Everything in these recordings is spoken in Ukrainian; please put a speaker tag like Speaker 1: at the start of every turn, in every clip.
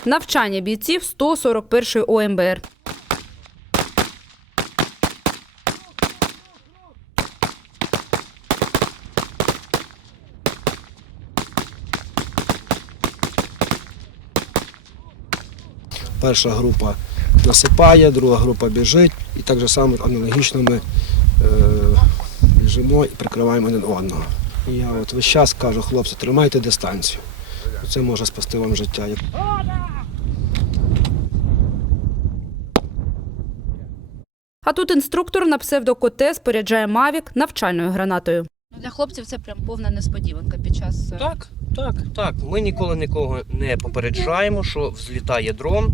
Speaker 1: Навчання бійців 141-ї ОМБР.
Speaker 2: Перша група насипає, друга група біжить, і так же само аналогічно ми біжимо і прикриваємо один одного. І я от весь час кажу, хлопці, тримайте дистанцію. Це може спасти вам життя.
Speaker 1: А тут інструктор на псевдокоте споряджає «Мавік» навчальною гранатою.
Speaker 3: Для хлопців це прям повна несподіванка під час...
Speaker 4: Так. Ми ніколи нікого не попереджаємо, що взлітає дрон.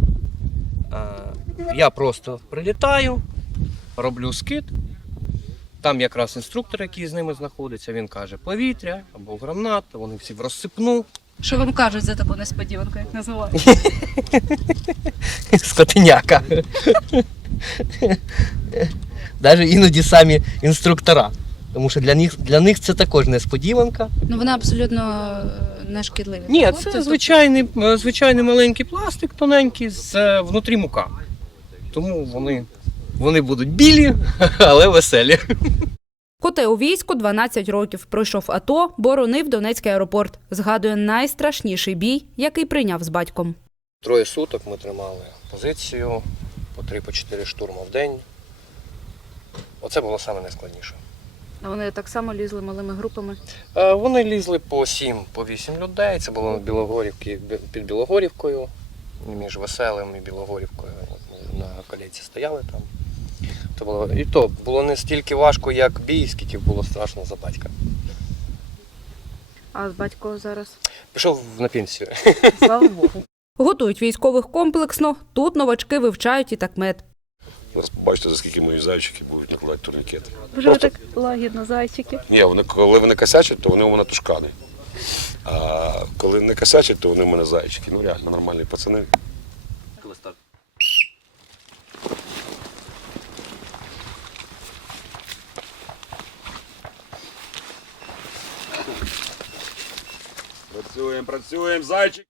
Speaker 4: Я просто прилітаю, роблю скид. Там якраз інструктор, який з ними знаходиться, він каже повітря або гранат, вони всі в розсипну.
Speaker 3: Що вам кажуть за таку несподіванку, як називають?
Speaker 4: Скотиняка. Навіть іноді самі інструктора. Тому що для них це також несподіванка.
Speaker 3: Ну вони абсолютно не шкідливі.
Speaker 4: Ні, це звичайний маленький пластик, тоненький, з внутрі мука. Тому вони будуть білі, але веселі.
Speaker 1: Коте у війську 12 років. Пройшов АТО, боронив Донецький аеропорт. Згадує найстрашніший бій, який прийняв з батьком.
Speaker 4: 3 суток ми тримали позицію, по 3-4 штурми в день. Оце було саме найскладніше.
Speaker 3: А вони так само лізли малими групами?
Speaker 4: Вони лізли по 7-8 людей. Це було під Білогорівкою, між Веселим і Білогорівкою. На колійці стояли там. І то було не стільки важко, як бій, скільки було страшно за батька.
Speaker 3: А батько зараз?
Speaker 4: Пішов на пенсію.
Speaker 3: Слава Богу.
Speaker 1: Готують військових комплексно. Тут новачки вивчають і такмет.
Speaker 5: Зараз побачите, за скільки мої зайчики будуть накладати турнікети.
Speaker 3: Вже ви так лагідно, зайчики.
Speaker 5: Ні, коли вони косячать, то вони у мене тушкани. А коли не косячать, то вони у мене зайчики. Ну реально, нормальні пацани. Працюємо, зайчики,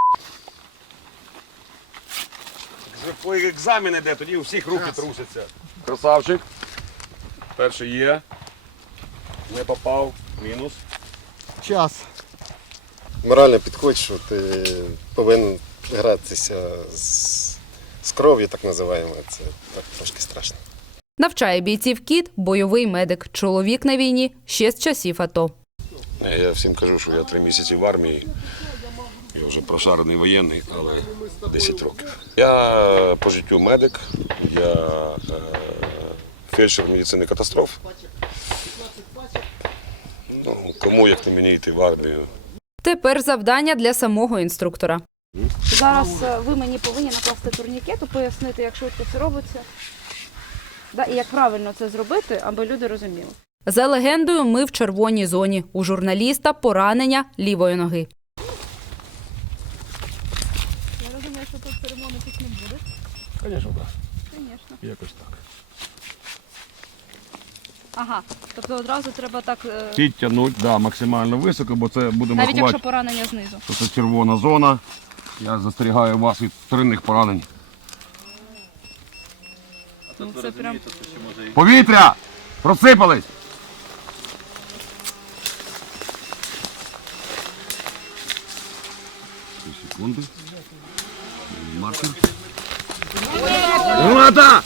Speaker 5: блядь. Вже екзамен йде, тоді у всіх руки трусяться. Красавчик. Перший є. Не попав. Мінус.
Speaker 2: Час.
Speaker 6: Морально підходь, що ти повинен гратися з кров'ю, так називаємо. Це так трошки страшно.
Speaker 1: Навчає бійців кіт – бойовий медик. Чоловік на війні ще з часів АТО.
Speaker 5: Я всім кажу, що я 3 місяці в армії. Я вже прошарений воєнний, але 10 років. Я по життю медик, я фельдшер медицини катастроф. Ну, кому, як не мені, йти в армію.
Speaker 1: Тепер завдання для самого інструктора.
Speaker 3: Зараз ви мені повинні накласти турнікету, пояснити, як швидко це робиться. І як правильно це зробити, аби люди розуміли.
Speaker 1: За легендою, ми в червоній зоні. У журналіста поранення лівої ноги.
Speaker 3: Я розумію, що тут церемонії не буде.
Speaker 5: Звісно, так.
Speaker 3: Звісно.
Speaker 5: Якось так.
Speaker 3: Ага, тобто одразу треба так,
Speaker 7: Підтягнути, да, максимально високо, бо це будемо
Speaker 3: навіть якщо
Speaker 7: рахувати,
Speaker 3: поранення знизу.
Speaker 7: що це червона зона. Я застерігаю вас від вторинних поранень.
Speaker 3: Ну, це прям...
Speaker 7: Повітря! Просипались! Секунди. Маркер. Граната!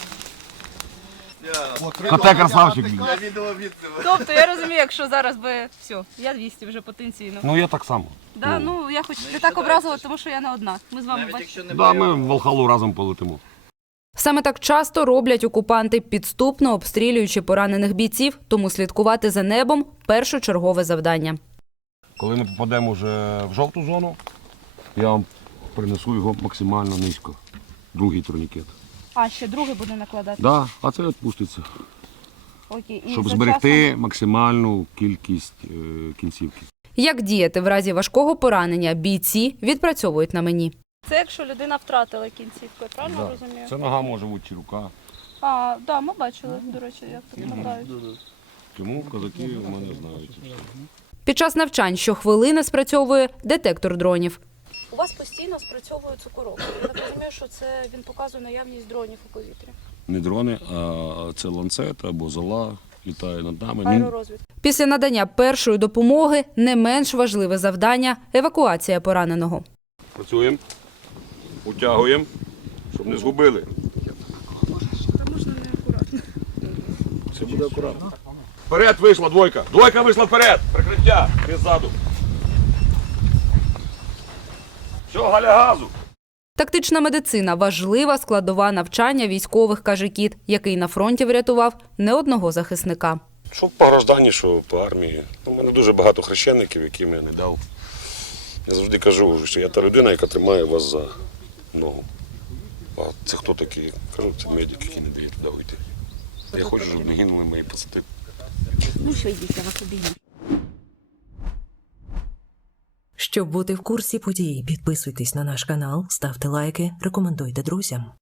Speaker 7: Коте красавчик.
Speaker 3: Тобто я розумію, якщо зараз би все, я 200 вже потенційно.
Speaker 7: Ну я так само.
Speaker 3: Да, ну я хоч не так образила, тому що я не одна. Ми з вами бачимо.
Speaker 7: Да, ми в Волхалу разом полетимо.
Speaker 1: Саме так часто роблять окупанти, підступно обстрілюючи поранених бійців, тому слідкувати за небом – першочергове завдання.
Speaker 7: Коли ми попадемо вже в жовту зону, я вам принесу його максимально низько. Другий турнікет.
Speaker 3: А, ще другий буде накладати?
Speaker 7: Да, а це відпуститься,
Speaker 3: Окей. І
Speaker 7: щоб
Speaker 3: за
Speaker 7: зберегти
Speaker 3: часом...
Speaker 7: максимальну кількість кінцівки.
Speaker 1: Як діяти в разі важкого поранення, бійці відпрацьовують на мені.
Speaker 3: Це якщо людина втратила кінцівку, я правильно розумію?
Speaker 7: Це нога може бути чи рука.
Speaker 3: А, да, ми бачили, до речі, як тут мотають.
Speaker 7: Тому козаки у мене знають.
Speaker 1: Під час навчань щохвилини спрацьовує детектор дронів.
Speaker 3: У вас постійно спрацьовує цукорок. Я так розумію, що це він показує наявність дронів у повітрі.
Speaker 7: Не дрони, а це ланцет або зола літає над нами.
Speaker 3: Аеророзвідка.
Speaker 1: Після надання першої допомоги не менш важливе завдання – евакуація пораненого.
Speaker 7: Працюємо, утягуємо, щоб не згубили.
Speaker 3: Та можна не акуратно.
Speaker 7: Все буде акуратно. Вперед вийшла двойка. Двойка вийшла вперед. Прикриття. Ти ззаду. Все, Галя, газу.
Speaker 1: Тактична медицина – важлива складова навчання військових, каже Кіт, який на фронті врятував не одного захисника.
Speaker 5: Що по гражданні, що по армії. У мене дуже багато хрещеників, яким я не дав. Я завжди кажу, що я та людина, яка тримає вас за ногу. А це хто такий? Кажу, це медик, який не дає туди вийти. Я хочу, щоб не гинули мої пацати.
Speaker 3: Ну що, йдіть, я вас обійму.
Speaker 8: Щоб бути в курсі подій, підписуйтесь на наш канал, ставте лайки, рекомендуйте друзям.